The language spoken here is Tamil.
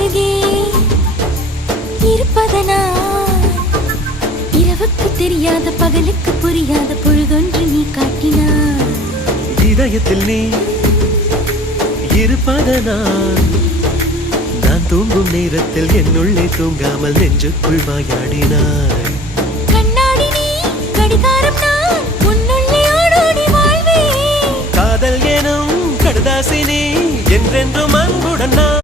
அருகே இருப்பதனால் இரவுக்கு தெரியாத பகலுக்கு புரியாத பொழுதொன்று நீ காட்டினாய். இதயத்தில் நீ இருப்பதனால் நான் தூங்கும் நேரத்தில் என்னுள்ளே தூங்காமல் நெஞ்சுக்குள் வாயாடினாய். கண்ணாடி நீ கடிகாரம் நான் உன்னுள்ளே ஓடோடி வாழ்வே. காதல் எனும் கடுதாசி நீ என்றென்றும் அன்புடன் நான்